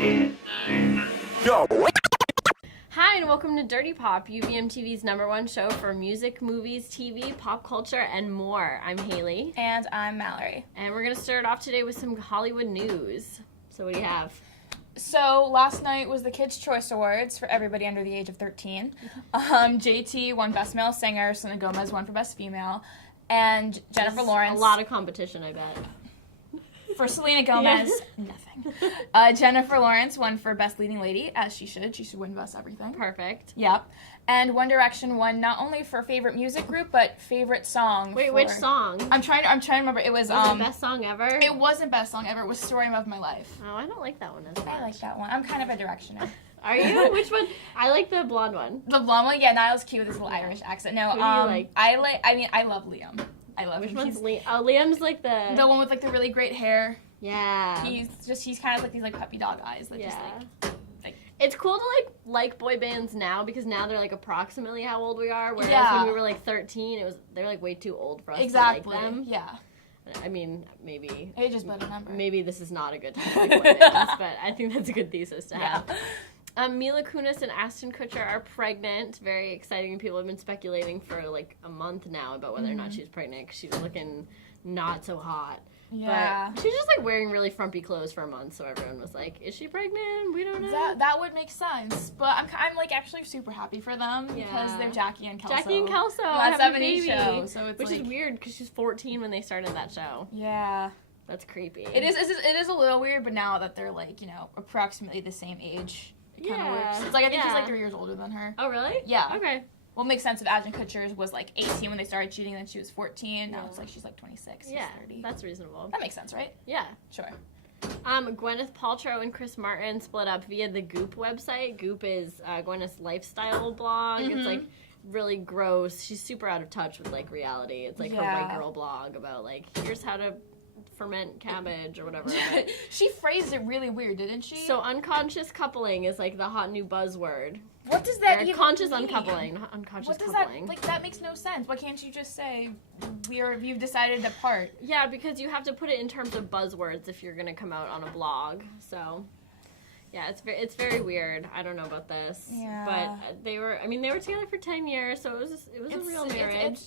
Yo. Hi, and welcome to Dirty Pop, UVMTV's #1 show for music, movies, TV, pop culture, and more. I'm Hailey. And I'm Mallory. And we're going to start off today with some Hollywood news. So what do you have? So last night was the Kids' Choice Awards for everybody under the age of 13. JT won Best Male Singer, Selena Gomez won for Best Female, and Jennifer Lawrence... A lot of competition, I bet. For Selena Gomez, nothing. Jennifer Lawrence won for Best Leading Lady, as she should. She should win Best Everything. Perfect. Yep. And One Direction won not only for favorite music group, but favorite song. Wait, which song? I'm trying to remember. It was it Best Song Ever? It wasn't Best Song Ever. It was Story of My Life. Oh, I don't like that one as much. I like that one. I'm kind of a Directioner. Are you? Which one? I like the blonde one. The blonde one? Yeah, Niall's cute with his little Irish accent. No, Who do you like? I love Liam. I love Which him. one's Liam? Oh, Liam's like the one with like the really great hair. Yeah. He's kind of like these like puppy dog eyes that just like it's cool to like boy bands now because now they're like approximately how old we are, whereas when we were like 13 they're like way too old for us to like them. Yeah. I mean, maybe age is but a number. Maybe this is not a good time to like boy bands, but I think that's a good thesis to have. Mila Kunis and Ashton Kutcher are pregnant. Very exciting. People have been speculating for like a month now about whether or not she's pregnant because she was looking not so hot. Yeah. But she's just like wearing really frumpy clothes for a month, so everyone was like, "Is she pregnant? We don't know." That would make sense, but I'm like actually super happy for them because they're Jackie and Kelso. Jackie and Kelso, that having 70s baby, show, so it's which is weird because she's 14 when they started that show. Yeah. That's creepy. It is a little weird, but now that they're like approximately the same age, it kind of works. It's like I think he's like 3 years older than her. Oh really? Yeah. Okay. Well, it makes sense if Ashton Kutcher was like 18 when they started shooting, then she was 14. Now it's like she's like 26. Yeah, 30. that's reasonable. That makes sense, right? Yeah. Sure. Gwyneth Paltrow and Chris Martin split up via the Goop website. Goop is Gwyneth's lifestyle blog. It's like really gross. She's super out of touch with like reality. It's like her white girl blog about like here's how to ferment cabbage or whatever. She phrased it really weird, didn't she? So unconscious coupling is like the hot new buzzword. What does that even conscious mean? uncoupling, not unconscious what does coupling. That makes no sense. Why can't you just say you've decided to part? Yeah, because you have to put it in terms of buzzwords if you're gonna come out on a blog. So yeah, it's very weird. I don't know about this. Yeah. But they were together for 10 years, so it was a real marriage.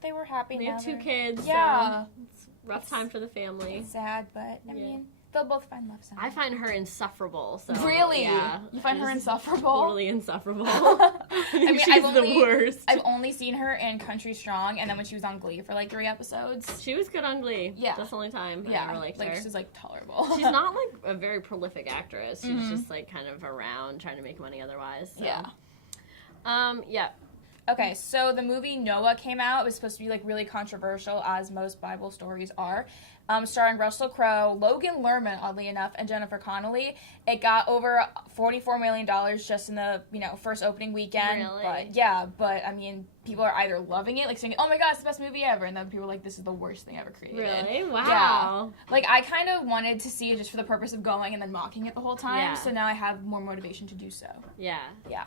They were happy. They have 2 kids. Yeah. So it's a rough time for the family. It's sad, but I mean, they'll both find love someday. I find her insufferable. So really, yeah, you find her insufferable? Totally insufferable. I mean, she's the worst. I've only seen her in Country Strong, and then when she was on Glee for like 3 episodes. She was good on Glee. Yeah, that's the only time I ever liked her. She's like tolerable. She's not like a very prolific actress. She's just like kind of around trying to make money otherwise. So. Yeah. Yeah. Okay, so the movie Noah came out. It was supposed to be like really controversial, as most Bible stories are. Starring Russell Crowe, Logan Lerman, oddly enough, and Jennifer Connelly. It got over $44 million just in the first opening weekend. Really? But I mean, people are either loving it, like saying, "Oh my God, it's the best movie ever," and then people are like, "This is the worst thing ever created." Really? Wow. Yeah. Like I kind of wanted to see it just for the purpose of going and then mocking it the whole time. Yeah. So now I have more motivation to do so. Yeah. Yeah.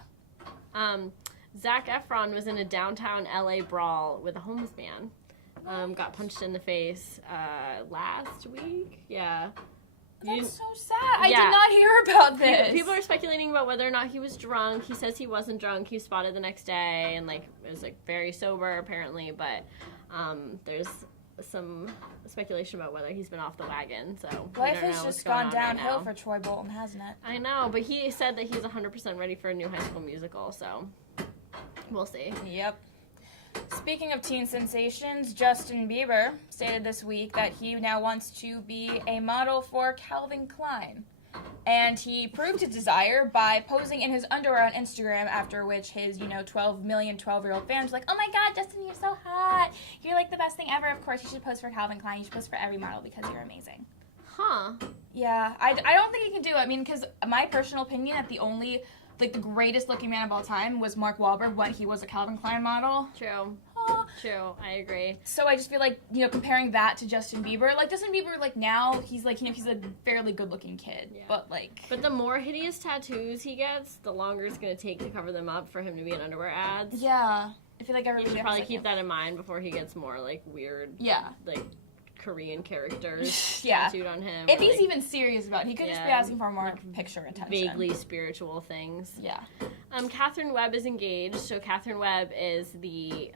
Zac Efron was in a downtown LA brawl with a homeless man. Got punched in the face last week. Yeah. That's so sad. I did not hear about this. People are speculating about whether or not he was drunk. He says he wasn't drunk. He was spotted the next day and it was very sober apparently. But there's some speculation about whether he's been off the wagon. So life has just gone downhill for Troy Bolton, hasn't it? I know, but he said that he's 100% ready for a new High School Musical. So we'll see. Yep. Speaking of teen sensations, Justin Bieber stated this week that he now wants to be a model for Calvin Klein. And he proved his desire by posing in his underwear on Instagram, after which his, 12 million 12-year-old fans were like, "Oh my God, Justin, you're so hot. You're like the best thing ever. Of course, you should pose for Calvin Klein. You should pose for every model because you're amazing." Huh. Yeah, I don't think he can do it. I mean, because my personal opinion that the greatest looking man of all time was Mark Wahlberg when he was a Calvin Klein model. True. True, I agree. So I just feel like, comparing that to Justin Bieber, Justin Bieber, now, he's he's a fairly good-looking kid, but But the more hideous tattoos he gets, the longer it's going to take to cover them up for him to be in underwear ads. Yeah. I feel like everybody should probably keep that in mind before he gets more, weird, Korean characters Yeah. tattooed on him. If he's even serious about it, he could just be Yeah, asking for more picture attention. vaguely spiritual things. Yeah. Catherine Webb is engaged. So Catherine Webb is the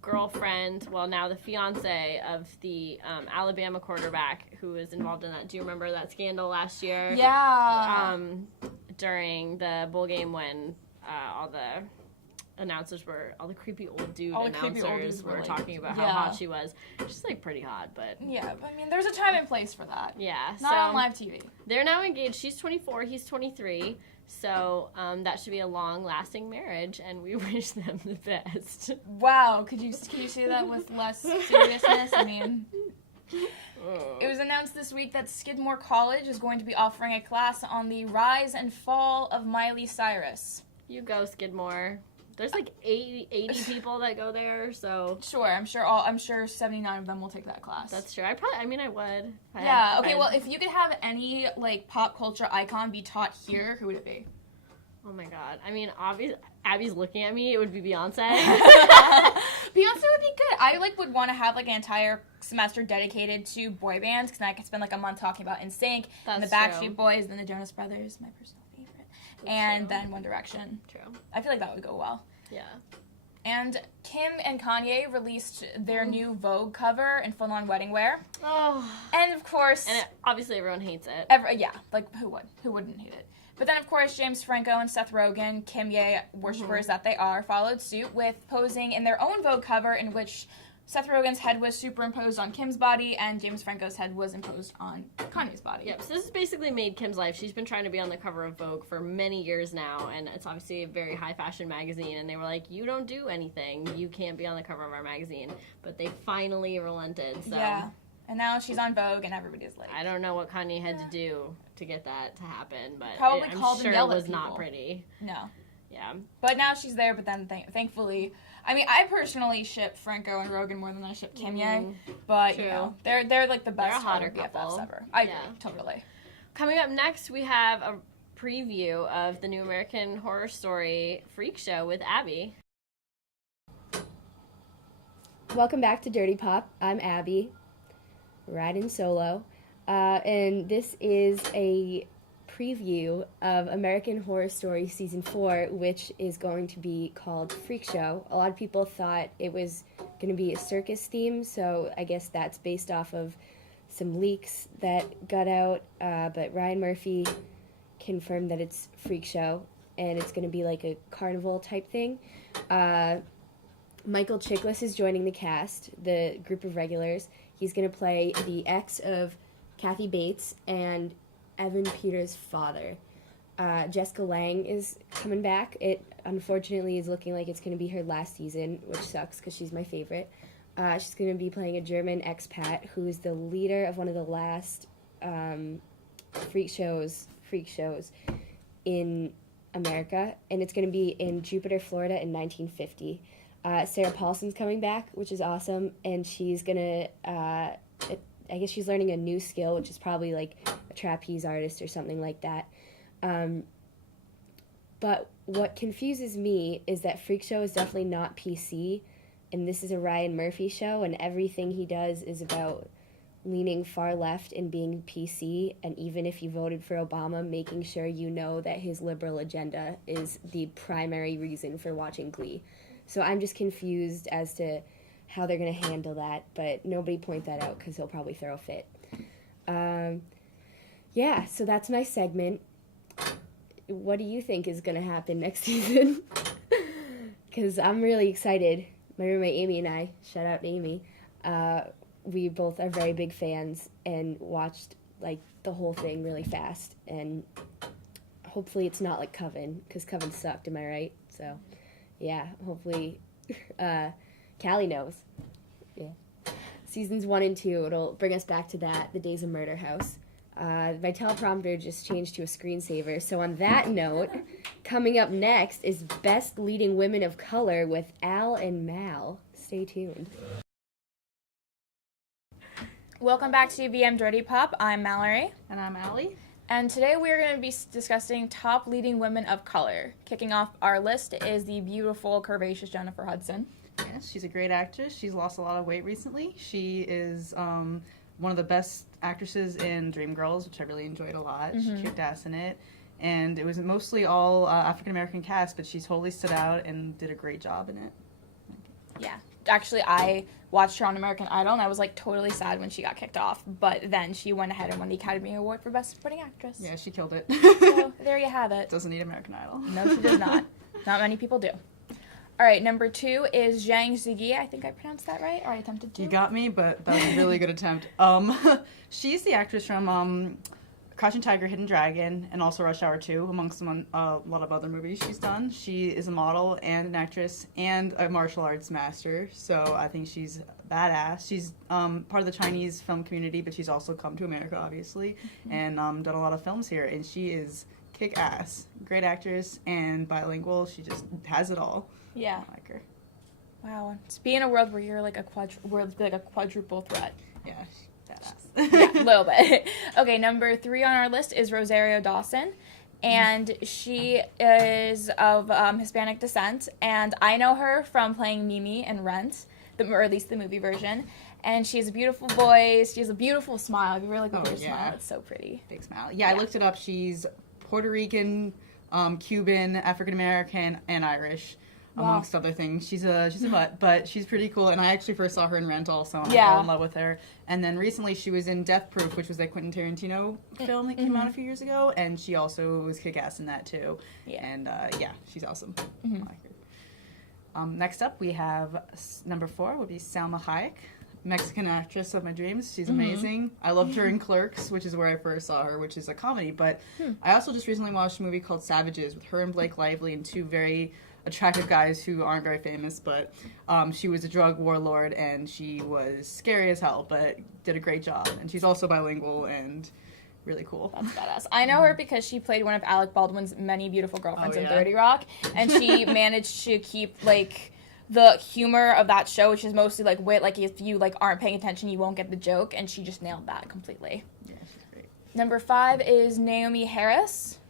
girlfriend, well, now the fiance of the Alabama quarterback who was involved in that. Do you remember that scandal last year? Yeah. During the bowl game when all the announcers were, all the creepy old dude announcers were talking about how hot she was. She's like pretty hot, but yeah. But I mean, there's a time and place for that. Yeah, Not on live TV. They're now engaged. She's 24. He's 23. So that should be a long-lasting marriage, and we wish them the best. Wow, could you say that with less seriousness? I mean, it was announced this week that Skidmore College is going to be offering a class on the rise and fall of Miley Cyrus. You go, Skidmore. There's like 80 people that go there, so sure. I'm sure 79 of them will take that class. That's true. I would. Yeah. Okay. Well, if you could have any like pop culture icon be taught here, who would it be? Oh my God. I mean, obviously, Abby's looking at me. It would be Beyonce. Beyonce would be good. I would want to have like an entire semester dedicated to boy bands because then I could spend like a month talking about NSYNC and the Backstreet Boys, then the Jonas Brothers, my personal favorite, and then One Direction. True. I feel like that would go well. Yeah. And Kim and Kanye released their new Vogue cover in full-on wedding wear. Oh. And of course, obviously everyone hates it. Who would? Who wouldn't hate it? But then, of course, James Franco and Seth Rogen, Kim Ye worshippers that they are, followed suit with posing in their own Vogue cover in which Seth Rogen's head was superimposed on Kim's body and James Franco's head was imposed on Kanye's body. Yep, so this has basically made Kim's life. She's been trying to be on the cover of Vogue for many years now, and it's obviously a very high fashion magazine, and they were like, you don't do anything. You can't be on the cover of our magazine. But they finally relented, so... Yeah. And now she's on Vogue, and everybody's like... I don't know what Kanye had to do to get that to happen, but I'm sure it was not pretty. No. Yeah. But now she's there, but then thankfully... I mean, I personally ship Franco and Rogen more than I ship Kim Ye, but, you know, they're like the best hotter BFFs ever. I agree, totally. Coming up next, we have a preview of the new American Horror Story Freak Show with Abby. Welcome back to Dirty Pop. I'm Abby, riding solo, and this is a preview of American Horror Story Season 4, which is going to be called Freak Show. A lot of people thought it was going to be a circus theme, so I guess that's based off of some leaks that got out, but Ryan Murphy confirmed that it's Freak Show, and it's going to be like a carnival type thing. Michael Chiklis is joining the cast, the group of regulars. He's going to play the ex of Kathy Bates and Evan Peters' father. Jessica Lange is coming back. It unfortunately is looking like it's going to be her last season, which sucks because she's my favorite. She's going to be playing a German expat who is the leader of one of the last freak shows in America, and it's going to be in Jupiter, Florida in 1950. Sarah Paulson's coming back, which is awesome, and she's going to... I guess she's learning a new skill, which is probably like a trapeze artist or something like that. But what confuses me is that Freak Show is definitely not PC, and this is a Ryan Murphy show, and everything he does is about leaning far left and being PC, and even if you voted for Obama, making sure you know that his liberal agenda is the primary reason for watching Glee. So I'm just confused as to how they're going to handle that, but nobody point that out because he'll probably throw a fit. Yeah, so that's my segment. What do you think is going to happen next season? Because I'm really excited. My roommate Amy and I, shout out to Amy, we both are very big fans and watched like the whole thing really fast, and hopefully it's not like Coven, because Coven sucked, am I right? So, yeah, hopefully... Callie knows. Yeah. Seasons 1 and 2, it'll bring us back to that, the days of Murder House. My teleprompter just changed to a screensaver. So on that note, coming up next is Best Leading Women of Color with Al and Mal. Stay tuned. Welcome back to UVM Dirty Pop. I'm Mallory. And I'm Allie. And today we're going to be discussing top leading women of color. Kicking off our list is the beautiful, curvaceous Jennifer Hudson. Yes, she's a great actress. She's lost a lot of weight recently. She is one of the best actresses in Dreamgirls, which I really enjoyed a lot. She kicked ass in it. And it was mostly all African-American cast, but she totally stood out and did a great job in it. Yeah. Actually, I watched her on American Idol, and I was, like, totally sad when she got kicked off. But then she went ahead and won the Academy Award for Best Supporting Actress. Yeah, she killed it. So, there you have it. Doesn't need American Idol. No, she does not. Not many people do. All right, number 2 is Zhang Ziyi. I think I pronounced that right, or I attempted to. You got me, but that was a really good attempt. She's the actress from Crouching Tiger, Hidden Dragon, and also Rush Hour 2, amongst a lot of other movies she's done. She is a model and an actress and a martial arts master, so I think she's badass. She's part of the Chinese film community, but she's also come to America, obviously, and done a lot of films here, and she is kick-ass. Great actress and bilingual. She just has it all. Yeah. I like her. Wow. To be in a world where you're like a quadruple threat. Yeah, badass. Yeah, a little bit. Okay, number 3 on our list is Rosario Dawson, and she is of Hispanic descent, and I know her from playing Mimi in Rent, or at least the movie version, and she has a beautiful voice, she has a beautiful smile. If you really look at her smile, it's so pretty. Big smile. Yeah, I looked it up. She's Puerto Rican, Cuban, African-American, and Irish. Amongst other things. She's a mutt, but she's pretty cool, and I actually first saw her in Rent also, and I fell in love with her. And then recently she was in Death Proof, which was a Quentin Tarantino film that came out a few years ago, and she also was kick-ass in that too. Yeah. And she's awesome. I like her. Next up we have number 4 would be Salma Hayek, Mexican actress of my dreams. She's amazing. I loved her in Clerks, which is where I first saw her, which is a comedy, but I also just recently watched a movie called Savages with her and Blake Lively and 2 very attractive guys who aren't very famous, but she was a drug warlord and she was scary as hell, but did a great job. And she's also bilingual and really cool. That's badass. I know her because she played one of Alec Baldwin's many beautiful girlfriends in 30 Rock, and she managed to keep, like, the humor of that show, which is mostly, like, wit, like, if you, like, aren't paying attention, you won't get the joke, and she just nailed that completely. Yeah, she's great. Number 5 is Naomi Harris.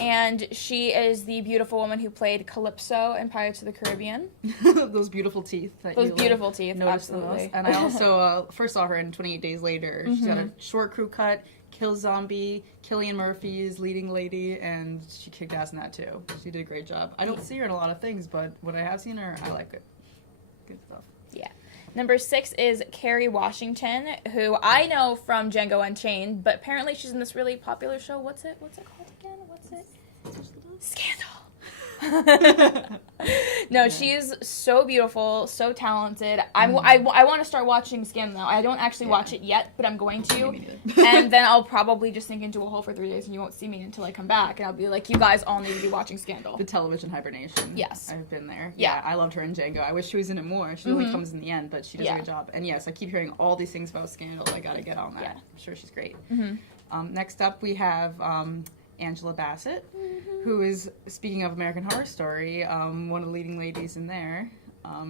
And she is the beautiful woman who played Calypso in Pirates of the Caribbean. Those beautiful teeth. Those beautiful teeth, absolutely. And I also first saw her in 28 Days Later. She's got a short crew cut, Kill Zombie, Cillian Murphy's leading lady, and she kicked ass in that too. She did a great job. I don't see her in a lot of things, but when I have seen her, I like it. Good stuff. Yeah. Number 6 is Kerry Washington, who I know from Django Unchained, but apparently she's in this really popular show. What's it called again? What's it? Scandal. No, she's so beautiful, so talented. I want to start watching Scandal now. I don't actually watch it yet, but I'm going to. And then I'll probably just sink into a hole for 3 days, and you won't see me until I come back. And I'll be like, you guys all need to be watching Scandal. The television hibernation. Yes. I've been there. Yeah. I loved her in Django. I wish she was in it more. She only comes in the end, but she does a good job. And yes, I keep hearing all these things about Scandal. I gotta get on that. Yeah. I'm sure she's great. Next up, we have Angela Bassett, who is, speaking of American Horror Story, one of the leading ladies in there.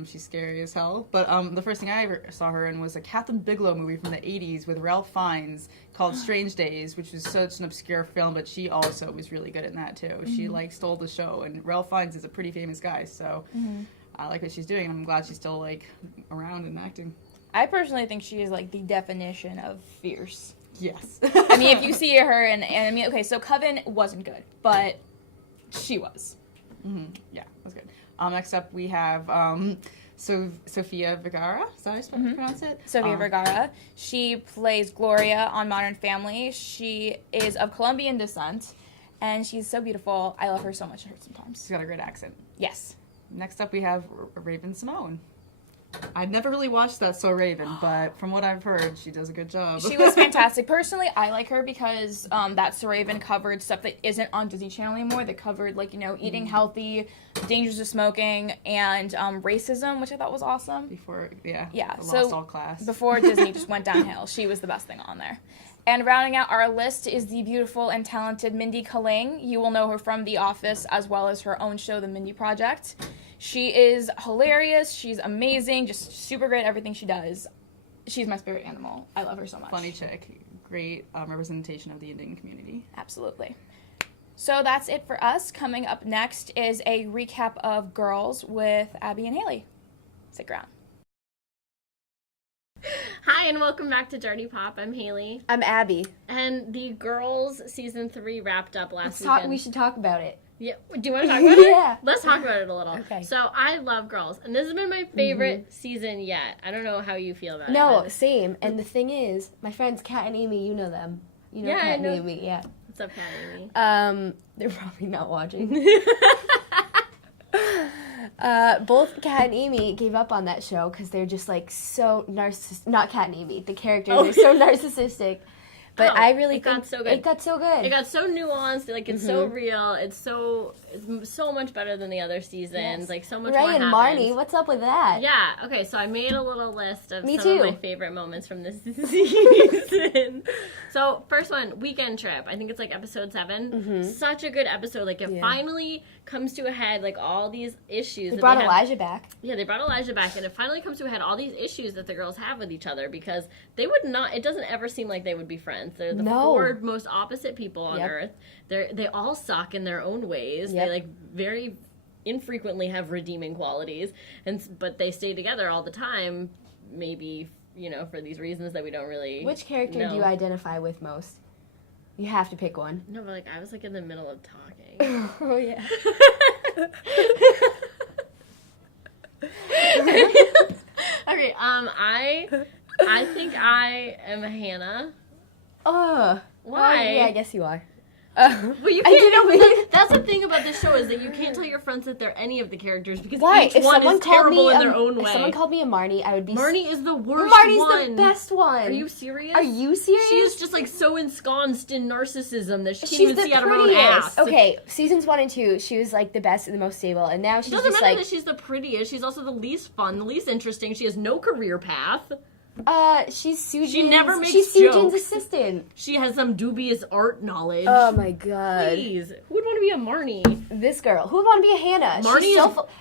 She's scary as hell. But the first thing I ever saw her in was a Catherine Bigelow movie from the 80s with Ralph Fiennes called Strange Days, which was such an obscure film, but she also was really good in that too. She like stole the show, and Ralph Fiennes is a pretty famous guy, so I like what she's doing, and I'm glad she's still like around and acting. I personally think she is like the definition of fierce. Yes. I mean, if you see her, and I mean, okay, so Coven wasn't good, but she was. Yeah, that's good. Next up, we have Sofia Vergara. Is that how you pronounce it? Sofia Vergara. She plays Gloria on Modern Family. She is of Colombian descent, and she's so beautiful. I love her so much. It hurts sometimes. She's got a great accent. Yes. Next up, we have Raven Simone. I'd never really watched that So Raven, but from what I've heard, she does a good job. She was fantastic. Personally, I like her because that So Raven covered stuff that isn't on Disney Channel anymore. That covered, like, you know, eating healthy, dangers of smoking, and racism, which I thought was awesome. Before, so Lost All Class. Before Disney just went downhill, she was the best thing on there. And rounding out our list is the beautiful and talented Mindy Kaling. You will know her from The Office as well as her own show, The Mindy Project. She is hilarious. She's amazing. Just super great at everything she does. She's my spirit animal. I love her so much. Funny chick. Great representation of the Indian community. Absolutely. So that's it for us. Coming up next is a recap of Girls with Abby and Hailey. Stick around. Hi, and welcome back to Dirty Pop. I'm Hailey. I'm Abby. And the Girls Season 3 wrapped up last weekend. We should talk about it. Yeah. Do you want to talk about it? Yeah. Let's talk about it a little. Okay. So, I love Girls, and this has been my favorite season yet. I don't know how you feel about it. No, same. And the thing is, my friends Kat and Amy, you know them. You know Yeah, Kat I and know. Amy, yeah. What's up, Kat and Amy? They're probably not watching. Both Kat and Amy gave up on that show because they're just like so narcissistic. Not Kat and Amy, the characters are so narcissistic. But I really think got so good. It got so good. It got so nuanced. Like, it's so real. It's so much better than the other seasons. Yes. Like, so much Ray more and happens. Marnie, what's up with that? Yeah. Okay. So I made a little list of Me some too. of my favorite moments from this season. So first one, weekend trip. I think it's like episode 7. Such a good episode. Like, it finally comes to a head. Like, all these issues. They that brought have. Elijah back. Yeah, they brought Elijah back, and it finally comes to a head. All these issues that the girls have with each other, because they would not. It doesn't ever seem like they would be friends. They're the four most opposite people on Earth. They all suck in their own ways. They like very infrequently have redeeming qualities, but they stay together all the time. Maybe for these reasons that we don't really. Which character do you identify with most? You have to pick one. No, but like I was like in the middle of talking. Oh yeah. Okay. I think I am Hannah. Oh. Why? Yeah, I guess you are. Well, you can't. That's the thing about this show is that you can't tell your friends that they're any of the characters because each one is terrible in their own way. If someone called me a Marnie, I would be. Marnie is the worst Marnie's one. the best one. Are you serious? Are you serious? She is just like so ensconced in narcissism that she can't She's even the see out of prettiest. her own ass. Okay, seasons 1 and 2, she was like the best and the most stable, and now she's It doesn't just matter like. that she's the prettiest. She's also the least fun, the least interesting. She has no career path. She's Sujin's. She never makes She's Sujin's jokes. assistant. She has some dubious art knowledge. Oh my god. Please, who would want to be a Marnie? This girl. Who would want to be a Hannah?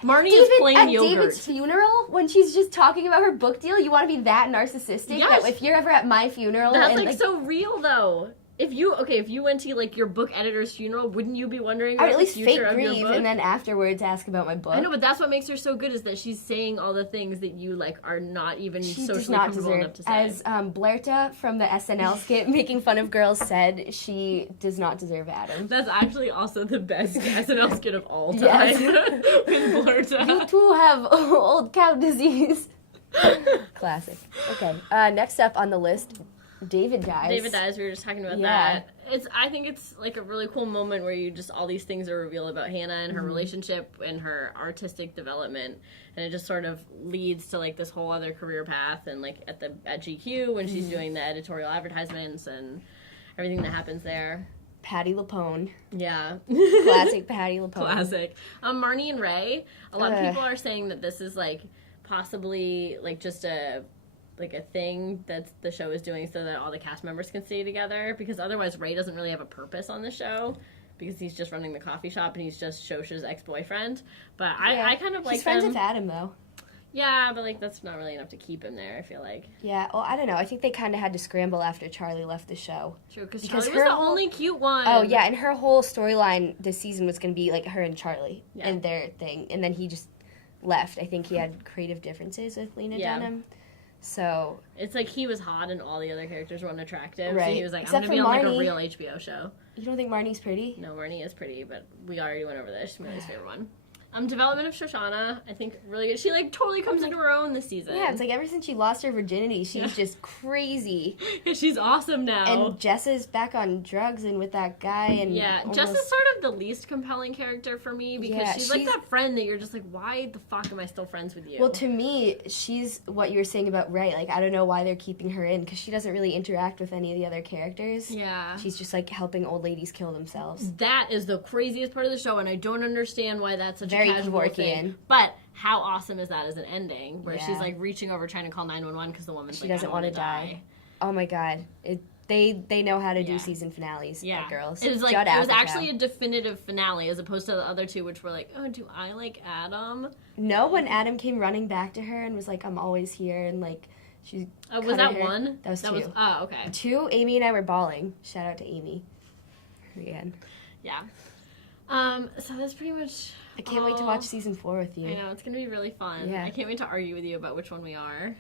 Marnie is plain at yogurt. David's funeral, when she's just talking about her book deal, you want to be that narcissistic? Yes. That if you're ever at my funeral, That's and like so real though. If you went to like your book editor's funeral, wouldn't you be wondering I about would at least the fake future of your grieve book? and then afterwards ask about my book. I know, but that's what makes her so good is that she's saying all the things that you like are not even She socially does not comfortable deserve. enough to say. As Blairta from the SNL skit making fun of girls said, she does not deserve Adam. That's actually also the best SNL skit of all time. Yes. With Blurta. You too have old cow disease. Classic. Okay. Next up on the list, David dies. David dies. We were just talking about that. I think it's like a really cool moment where you just all these things are revealed about Hannah and her relationship and her artistic development, and it just sort of leads to like this whole other career path. And like at GQ when she's doing the editorial advertisements and everything that happens there. Patty LuPone. Yeah. Classic Patty LuPone. Classic. Marnie and Ray. A lot of people are saying that this is like possibly like just a thing that the show is doing so that all the cast members can stay together, because otherwise Ray doesn't really have a purpose on the show because he's just running the coffee shop and he's just Shosha's ex-boyfriend. But I kind of like She's friends them. with Adam though. Yeah, but like that's not really enough to keep him there, I feel like. Yeah, well, I don't know. I think they kind of had to scramble after Charlie left the show. True, because Because Charlie was her the whole- only cute one. Oh, yeah, and her whole storyline this season was going to be, like, her and Charlie and their thing. And then he just left. I think he had creative differences with Lena Dunham. So... It's like he was hot and all the other characters were unattractive. Right. So he was like, Except I'm going to be for on, like, a Marnie. real HBO show. You don't think Marnie's pretty? No, Marnie is pretty, but we already went over this. She's my least favorite one. Development of Shoshana, I think really good. She like totally comes into her own this season. Yeah, it's like ever since she lost her virginity, she's just crazy. Yeah, she's awesome now. And Jess is back on drugs and with that guy. And Jess is sort of the least compelling character for me because she's like that friend that you're just like, why the fuck am I still friends with you? Well, to me, she's what you were saying about Ray. Like, I don't know why they're keeping her in because she doesn't really interact with any of the other characters. Yeah. She's just like helping old ladies kill themselves. That is the craziest part of the show, and I don't understand why that's such Very a casual Kevorkian. thing. But how awesome is that as an ending, where she's like reaching over trying to call 911 because the woman's She like, doesn't want to die. Oh my god. They know how to do season finales, girls. It was like Judd it was Apatow. actually a definitive finale as opposed to the other two, which were like, oh, do I like Adam? No, when Adam came running back to her and was like, I'm always here, and like she Was that one? That was two. Oh, okay. Two, Amy and I were bawling. Shout out to Amy. Again. Yeah. So that's pretty much. I can't wait to watch season 4 with you. I know, it's gonna be really fun. Yeah. I can't wait to argue with you about which one we are.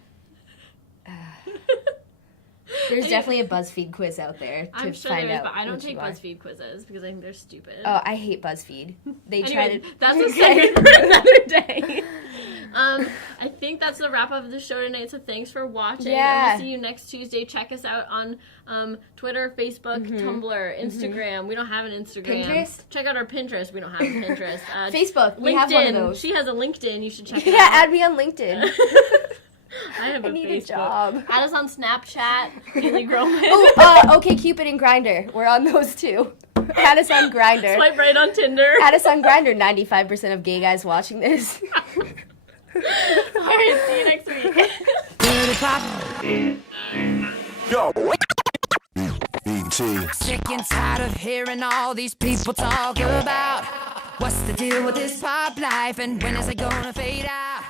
There's definitely a BuzzFeed quiz out there to I'm sure find there is, out but I don't which take you are. BuzzFeed quizzes because I think they're stupid. Oh, I hate BuzzFeed. They Anyway, try to. that's a segment for another day. I think that's the wrap up of the show tonight. So thanks for watching. Yeah. And we'll see you next Tuesday. Check us out on Twitter, Facebook, Tumblr, Instagram. We don't have an Instagram. Pinterest? Check out our Pinterest. We don't have a Pinterest. Facebook. LinkedIn. We have one of those. She has a LinkedIn. You should check it Yeah, out. add me on LinkedIn. I have I a need Facebook. a job. Add us on Snapchat. Haley Groman. Oh, okay, Cupid and Grindr. We're on those too. Add us on Grindr. Swipe right on Tinder. Add us on Grindr. 95% of gay guys watching this. All right, see you next week. Yo. BT. Sick and tired of hearing all these people talk about what's the deal with this pop life and when is it gonna fade out?